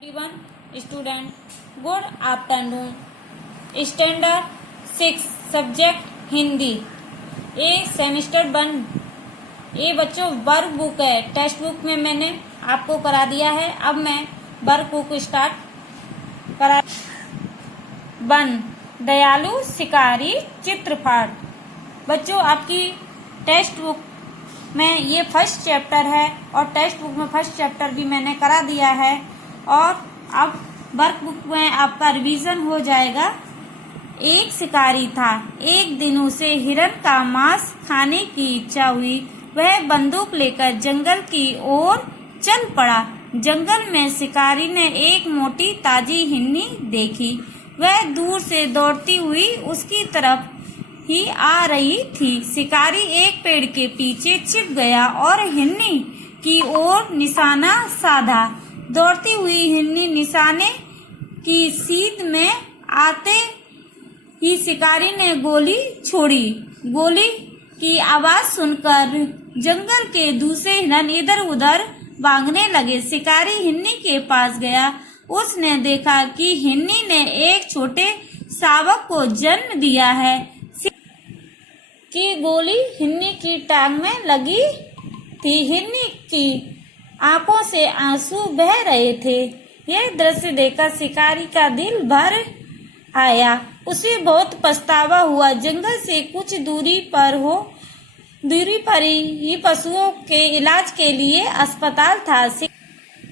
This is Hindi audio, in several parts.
everyone, student, good afternoon. Standard 6 subject Hindi. ये सेमेस्टर 1 ये बच्चों वर्क बुक है। टेक्स्ट बुक में मैंने आपको करा दिया है। अब मैं वर्क बुक स्टार्ट करा। 1 दयालु शिकारी चित्रपाठ। बच्चों आपकी टेक्स्ट बुक में ये फर्स्ट चैप्टर है और टेक्स्ट बुक में फर्स्ट चैप्टर भी मैंने करा दिया है और अब वर्क बुक में आपका रिवीजन हो जाएगा। एक शिकारी था। एक दिन उसे हिरन का मांस खाने की इच्छा हुई। वह बंदूक लेकर जंगल की ओर चल पड़ा। जंगल में शिकारी ने एक मोटी ताजी हिरनी देखी। वह दूर से दौड़ती हुई उसकी तरफ ही आ रही थी। शिकारी एक पेड़ के पीछे छिप गया और हिरनी की ओर निशाना साधा। दौड़ती हुई हिरनी निशाने की सीध में आते ही शिकारी ने गोली छोड़ी। गोली की आवाज सुनकर जंगल के दूसरे हिरन इधर उधर भागने लगे। शिकारी हिरनी के पास गया। उसने देखा कि हिरनी ने एक छोटे शावक को जन्म दिया है कि गोली हिरनी की टांग में लगी थी। हिरनी की आंखों से आंसू बह रहे थे। यह दृश्य देखकर शिकारी का दिल भर आया। उसे बहुत पछतावा हुआ। जंगल से कुछ दूरी पर ही पशुओं के इलाज के लिए अस्पताल था।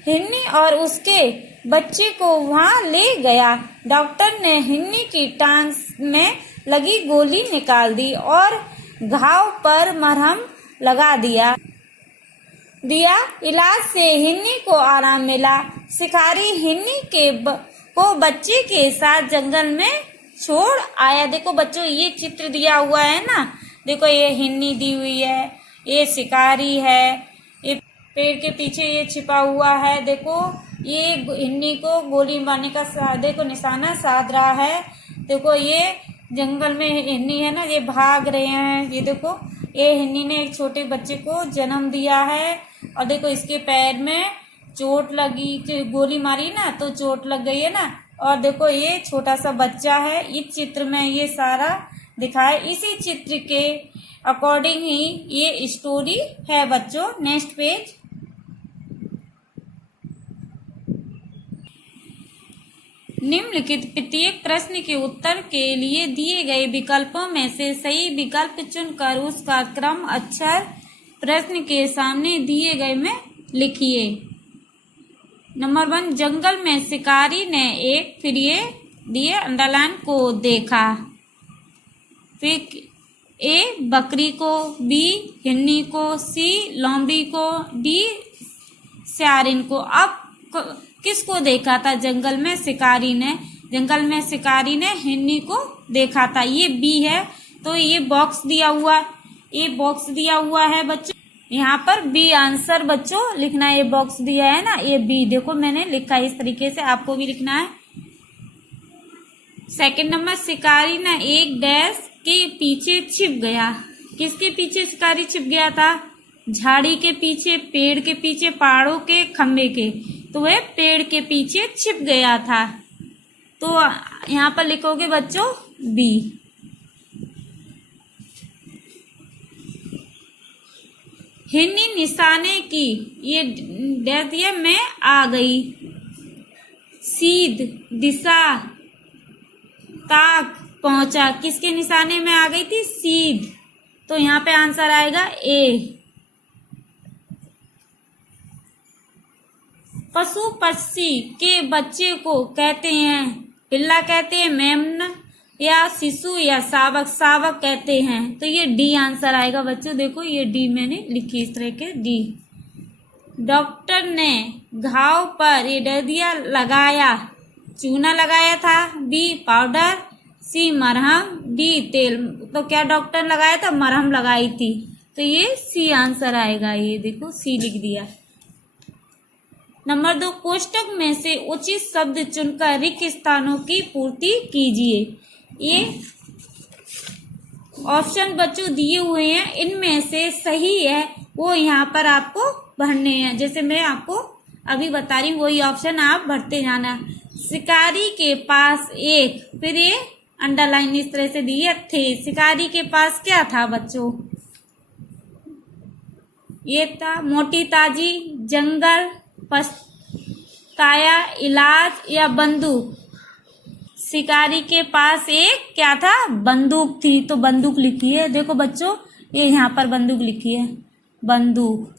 हिरनी और उसके बच्चे को वहां ले गया। डॉक्टर ने हिरनी की टांग में लगी गोली निकाल दी और घाव पर मरहम लगा दिया। इलाज से हिरनी को आराम मिला। शिकारी हिरनी को बच्चे के साथ जंगल में छोड़ आया। देखो बच्चों ये चित्र दिया हुआ है ना। देखो ये हिरनी दी हुई है, ये शिकारी है, ये पेड़ के पीछे ये छिपा हुआ है। देखो ये हिरनी को गोली मारने का देखो निशाना साध रहा है। देखो ये जंगल में हिरनी है ना, ये भाग रहे हैं। ये देखो ये हिरनी ने एक छोटे बच्चे को जन्म दिया है और देखो इसके पैर में चोट लगी, गोली मारी ना तो चोट लग गई है ना। और देखो ये छोटा सा बच्चा है। इस चित्र में ये सारा दिखाए। इसी चित्र के अकॉर्डिंग ही ये स्टोरी है बच्चों। Next page. निम्नलिखित प्रत्येक प्रश्न के उत्तर के लिए दिए गए विकल्पों में से सही विकल्प चुनकर उसका क्रम अक्षर प्रश्न के सामने दिए गए में लिखिए। नंबर 1 जंगल में शिकारी ने एक प्रिय अंडरलाइन को देखा। फिर ए बकरी को, बी हिरनी को, सी लोमड़ी को, डी सियारिन को। अब किसको देखा था जंगल में शिकारी ने? जंगल में शिकारी ने हिरनी को देखा था। ये बी है तो ये बॉक्स दिया हुआ है बच्चों। यहाँ पर बी आंसर बच्चों लिखना है। ये बॉक्स दिया है ना, ये बी देखो मैंने लिखा है इस तरीके से, आपको भी लिखना है। सेकंड नंबर शिकारी ने एक डैश के पीछे छिप गया। किसके पीछे शिकारी छिप गया था? झाड़ी के पीछे, पेड़ के पीछे, पहाड़ों के खंबे के। तो वह पेड़ के पीछे छिप गया था। तो यहाँ पर लिखोगे बच्चों बी। हिरनी निशाने की ये दिया में आ गई। सीध दिशा ताक पहुंचा। किसके निशाने में आ गई थी? सीध। तो यहाँ पे आंसर आएगा ए। पशु पक्षी के बच्चे को कहते हैं पिल्ला कहते हैं, मेमन या शिशु या शावक कहते हैं। तो ये डी आंसर आएगा बच्चों। देखो ये डी मैंने लिखी इस तरह के डी। डॉक्टर ने घाव पर ये डदिया लगाया। चूना लगाया था। बी पाउडर, सी मरहम, डी तेल। तो क्या डॉक्टर लगाया था? मरहम लगाई थी। तो ये सी आंसर आएगा। ये देखो सी लिख दिया। नंबर 2 कोष्टक में से उचित शब्द चुनकर रिक्त स्थानों की पूर्ति कीजिए। ये ऑप्शन बच्चों दिए हुए हैं, इनमें से सही है वो यहाँ पर आपको भरने हैं। जैसे मैं आपको अभी बता रही हूँ, वही ऑप्शन आप भरते जाना। शिकारी के पास एक, फिर ये अंडरलाइन इस तरह से दी है, थे। शिकारी के पास क्या था बच्चों? ये था मोटी ताजी, जंगल, पछताया, इलाज या बंदूक। शिकारी के पास एक क्या था? बंदूक थी। तो बंदूक लिखी है, देखो बच्चों, ये यहाँ पर बंदूक लिखी है, बंदूक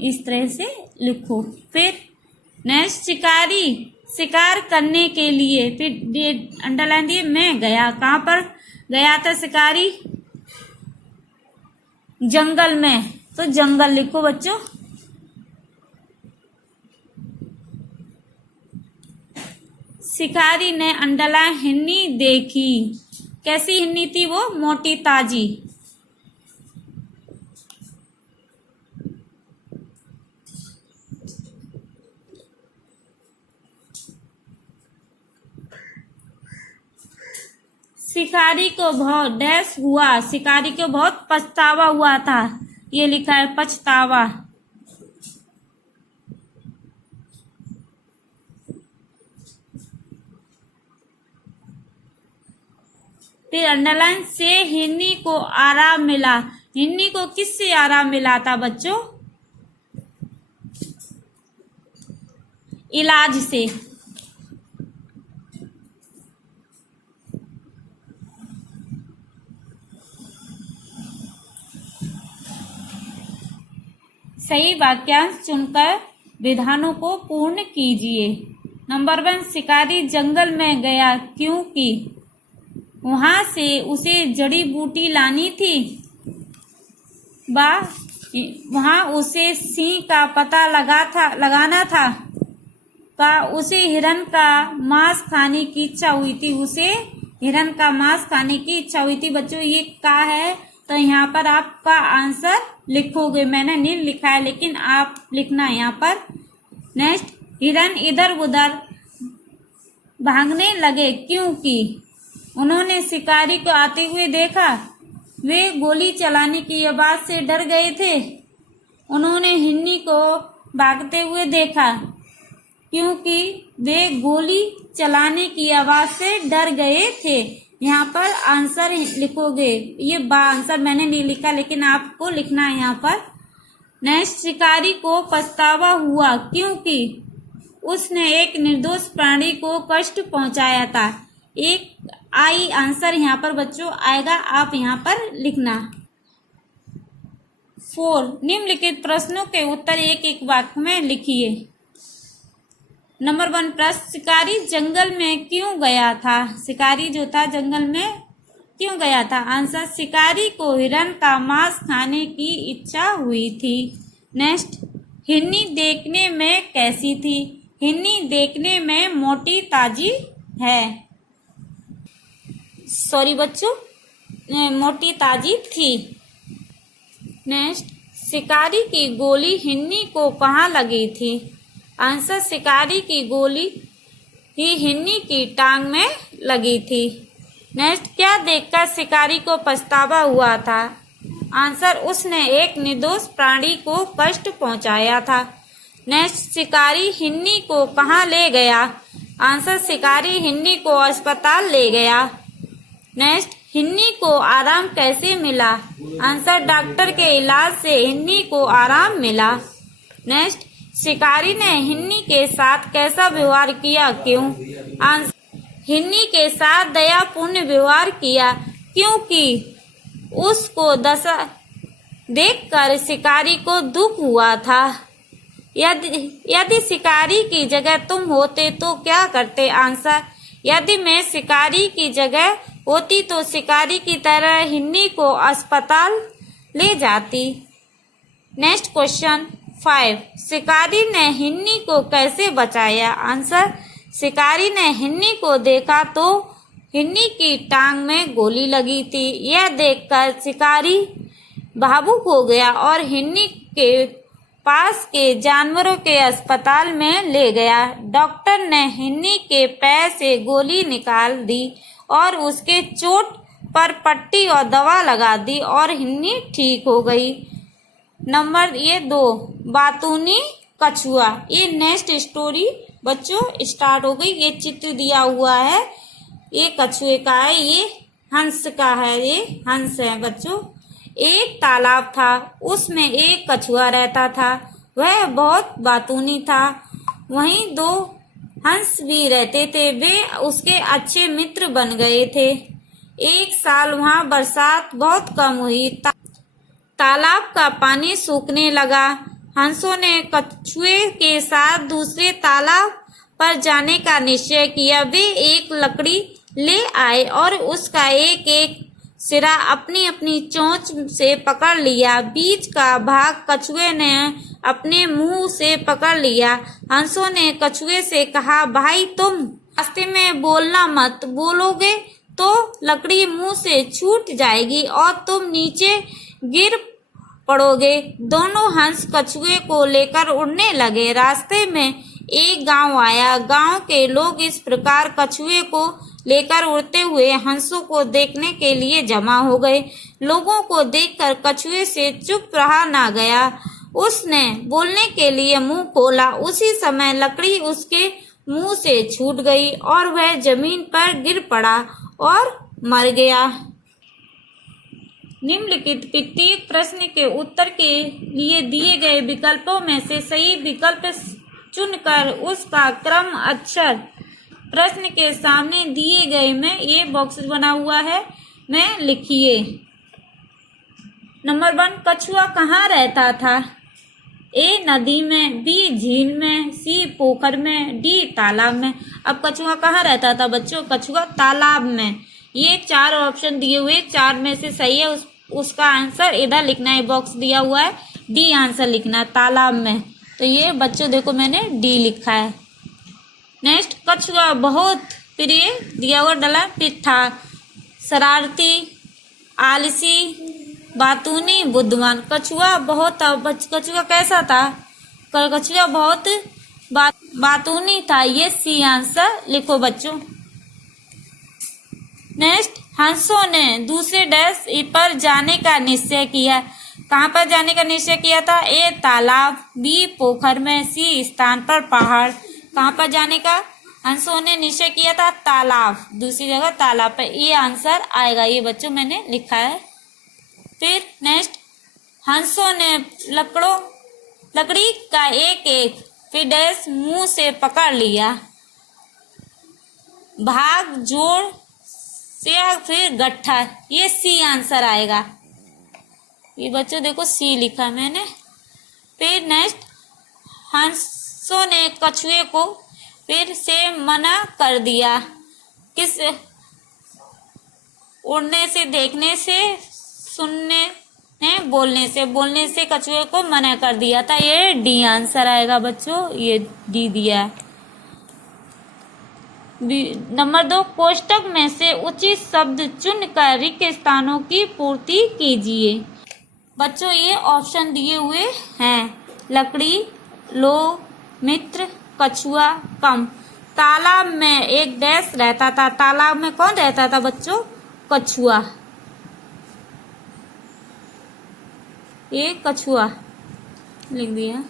इस तरह से लिखो। फिर नेक्स्ट, शिकारी शिकार करने के लिए, फिर अंडरलाइन दिए, मैं गया। कहाँ पर गया था शिकारी? जंगल में, तो जंगल लिखो बच्चों। शिकारी ने अंडरलाइन हिन्नी देखी। कैसी हिन्नी थी वो? मोटी ताजी। शिकारी को बहुत डैश हुआ, शिकारी को बहुत पछतावा हुआ था। ये लिखा है पछतावा। फिर अंडरलाइन से हिन्नी को आराम मिला। हिन्नी को किससे आराम मिला था बच्चों? इलाज से। सही वाक्यांश चुनकर विधानों को पूर्ण कीजिए। नंबर 1, शिकारी जंगल में गया क्योंकि वहां से उसे जड़ी बूटी लानी थी। वहां उसे सिंह का पता लगाना था। उसे हिरन का मांस खाने की इच्छा हुई थी। उसे हिरन का मांस खाने की इच्छा हुई थी। बच्चों ये का है, तो यहाँ पर आपका आंसर लिखोगे। मैंने नहीं लिखा है, लेकिन आप लिखना है यहाँ पर। नेक्स्ट, हिरन इधर उधर भागने लगे क्योंकि उन्होंने शिकारी को आते हुए देखा। वे गोली चलाने की आवाज से डर गए थे। उन्होंने हिन्नी को भागते हुए देखा क्योंकि वे गोली चलाने की आवाज से डर गए थे। यहाँ पर आंसर लिखोगे। ये आंसर मैंने नहीं लिखा, लेकिन आपको लिखना है यहाँ पर। नेक्स्ट, शिकारी को पछतावा हुआ क्योंकि उसने एक निर्दोष प्राणी को कष्ट पहुंचाया था। एक आंसर यहाँ पर बच्चों आएगा, आप यहाँ पर लिखना। 4, निम्नलिखित प्रश्नों के उत्तर एक एक वाक्य में लिखिए। नंबर 1 प्रश्न, शिकारी जंगल में क्यों गया था? शिकारी जो था जंगल में क्यों गया था? आंसर, शिकारी को हिरन का मांस खाने की इच्छा हुई थी। नेक्स्ट, हिन्नी देखने में कैसी थी? हिन्नी देखने में मोटी ताजी है। सॉरी बच्चों, मोटी ताजी थी। नेक्स्ट, शिकारी की गोली हिन्नी को कहाँ लगी थी? आंसर, शिकारी की गोली ही हिन्नी की टांग में लगी थी। नेक्स्ट, क्या देखकर शिकारी को पछतावा हुआ था? आंसर, उसने एक निर्दोष प्राणी को कष्ट पहुंचाया था। नेक्स्ट, शिकारी हिन्नी को कहाँ ले गया? आंसर, शिकारी हिन्नी को अस्पताल ले गया। नेक्स्ट, हिन्नी को आराम कैसे मिला? आंसर, डॉक्टर के इलाज से हिन्नी को आराम मिला। नेक्स्ट, शिकारी ने हिन्नी के साथ कैसा व्यवहार किया? क्यों? आंसर, हिन्नी के साथ दयापूर्ण व्यवहार किया क्योंकि उसको दशा देखकर शिकारी को दुख हुआ था। यदि शिकारी की जगह तुम होते तो क्या करते? आंसर, यदि मैं शिकारी की जगह होती तो शिकारी की तरह हिन्नी को अस्पताल ले जाती। नेक्स्ट क्वेश्चन 5, शिकारी ने हिन्नी को कैसे बचाया? आंसर, शिकारी ने हिन्नी को देखा तो हिन्नी की टांग में गोली लगी थी। यह देखकर शिकारी भावुक हो गया और हिन्नी के पास के जानवरों के अस्पताल में ले गया। डॉक्टर ने हिन्नी के पैर से गोली निकाल दी और उसके चोट पर पट्टी और दवा लगा दी और हिन्नी ठीक हो गई। नंबर 2, बातूनी कछुआ। ये नेक्स्ट स्टोरी बच्चों स्टार्ट हो गई। ये चित्र दिया हुआ है, ये कछुए का है, ये हंस का है, ये हंस है बच्चों। एक तालाब था, उसमें एक कछुआ रहता था। वह बहुत बातूनी था। वहीं दो हंस भी रहते थे, वे उसके अच्छे मित्र बन गए थे। एक साल वहां बरसात बहुत कम हुई। तालाब का पानी सूखने लगा। हंसों ने कछुए के साथ दूसरे तालाब पर जाने का निश्चय किया। वे एक लकड़ी ले आए और उसका एक एक सिरा अपनी अपनी चोंच से पकड़ लिया। बीच का भाग कछुए ने अपने मुंह से पकड़ लिया। हंसों ने कछुए से कहा, भाई तुम रास्ते में बोलना मत, बोलोगे तो लकड़ी मुंह से छूट जाएगी और तुम नीचे गिर पड़ोगे। दोनों हंस कछुए को लेकर उड़ने लगे। रास्ते में एक गांव आया। गांव के लोग इस प्रकार कछुए को लेकर उड़ते हुए हंसों को देखने के लिए जमा हो गए। लोगों को देखकर कछुए से चुप रहा ना गया। उसने बोलने के लिए मुंह खोला। उसी समय लकड़ी उसके मुंह से छूट गई और वह जमीन पर गिर पड़ा और मर गया। निम्नलिखित प्रत्येक प्रश्न के उत्तर के लिए दिए गए विकल्पों में से सही विकल्प चुनकर उसका क्रम अक्षर प्रश्न के सामने दिए गए में ये बॉक्स बना हुआ है, में लिखिए। नंबर 1, कछुआ कहाँ रहता था? ए नदी में, बी झील में, सी पोखर में, डी तालाब में। अब कछुआ कहाँ रहता था बच्चों? कछुआ तालाब में। ये 4 ऑप्शन दिए हुए, 4 में से सही है उसका आंसर इधर लिखना है। बॉक्स दिया हुआ है, डी आंसर लिखना है, तालाब में। तो ये बच्चों देखो मैंने डी लिखा है। नेक्स्ट, कछुआ बहुत प्रिय दिया हुआ डला पिट्ठा, शरारती, आलसी, बातूनी, बुद्धिमान। कछुआ बहुत कछुआ कैसा था? कछुआ बहुत बातूनी था। ये सी आंसर लिखो बच्चों। नेक्स्ट, हंसों ने दूसरे डैश पर जाने का निश्चय किया। कहाँ पर जाने का निश्चय किया था? ए तालाब, बी पोखर में, सी स्थान पर पहाड़। कहाँ पर जाने का हंसों ने निश्चय किया था? तालाब, दूसरी जगह तालाब पर। ये आंसर आएगा, ये बच्चों मैंने लिखा है। फिर नेक्स्ट, हंसों ने लकड़ी का एक एक फिर डैश मुंह से पकड़ लिया। भाग, जोड़ या फिर गट्ठा। ये सी आंसर आएगा। ये बच्चों देखो सी लिखा मैंने। फिर नेक्स्ट, हंसों ने कछुए को फिर से मना कर दिया। किस? उड़ने से, देखने से, सुनने ने, बोलने से कछुए को मना कर दिया था। ये डी आंसर आएगा बच्चों, ये डी दिया है। नंबर 2, कोष्टक में से उचित शब्द चुनकर रिक्त स्थानों की पूर्ति कीजिए। बच्चों ये ऑप्शन दिए हुए हैं, लकड़ी, लोग, मित्र, कछुआ, कम। तालाब में एक डैश रहता था। तालाब में कौन रहता था बच्चों? कछुआ। ये कछुआ लिख दिया,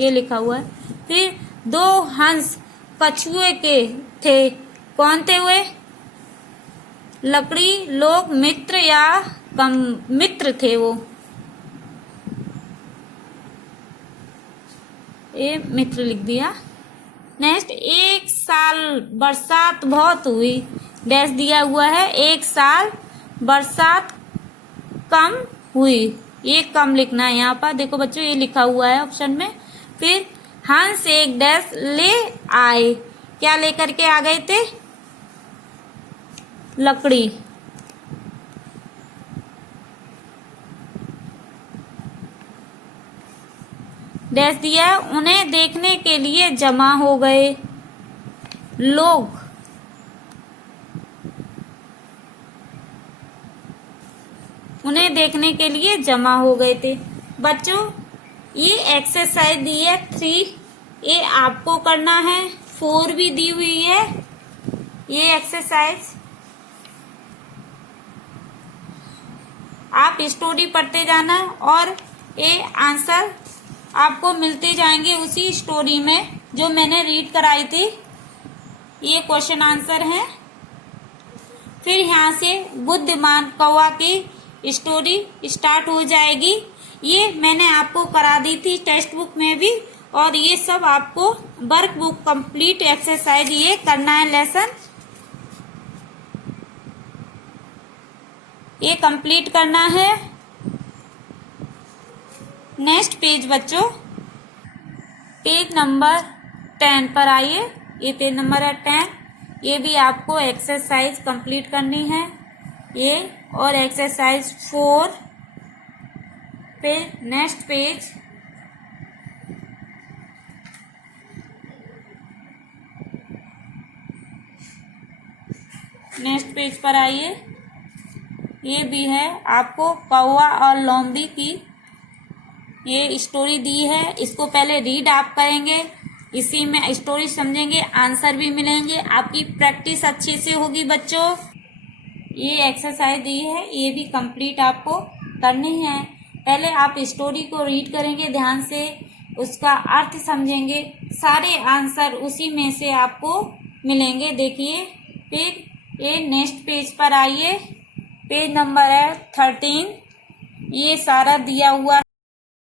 ये लिखा हुआ है। फिर 2 हंस कछुए के थे। कौन थे वे? लकड़ी, लोग, मित्र या कम? मित्र थे वो। ये मित्र लिख दिया। नेक्स्ट, एक साल बरसात बहुत हुई। डैश दिया हुआ है, एक साल बरसात कम हुई। ये कम लिखना है यहाँ पर। देखो बच्चों ये लिखा हुआ है ऑप्शन में। फिर हंस एक डैश ले आए। क्या लेकर के आ गए थे? लकड़ी। डैश दिया है, उन्हें देखने के लिए जमा हो गए लोग। उन्हें देखने के लिए जमा हो गए थे। बच्चों ये एक्सरसाइज दी है 3, ये आपको करना है। 4 भी दी हुई है ये एक्सरसाइज। आप स्टोरी पढ़ते जाना और ये आंसर आपको मिलते जाएंगे उसी स्टोरी में जो मैंने रीड कराई थी। ये क्वेश्चन आंसर है। फिर यहाँ से बुद्धिमान कौवा की स्टोरी स्टार्ट हो जाएगी। ये मैंने आपको करा दी थी टेक्स्ट बुक में भी, और ये सब आपको वर्क बुक कंप्लीट एक्सरसाइज ये करना है। लेसन ये कंप्लीट करना है। नेक्स्ट पेज बच्चों, पेज नंबर 10 पर आइए। ये पेज नंबर है 10। ये भी आपको एक्सरसाइज कंप्लीट करनी है ये, और एक्सरसाइज 4 पे नेक्स्ट पेज। नेक्स्ट पेज पर आइए। ये भी है आपको कौवा और लोमड़ी की ये स्टोरी दी है। इसको पहले रीड आप करेंगे, इसी में स्टोरी समझेंगे, आंसर भी मिलेंगे, आपकी प्रैक्टिस अच्छे से होगी बच्चों। ये एक्सरसाइज दी है, ये भी कंप्लीट आपको करनी है। पहले आप स्टोरी को रीड करेंगे ध्यान से, उसका अर्थ समझेंगे, सारे आंसर उसी में से आपको मिलेंगे। देखिए फिर ये नेक्स्ट पेज पर आइए। पेज नंबर है 13। ये सारा दिया हुआ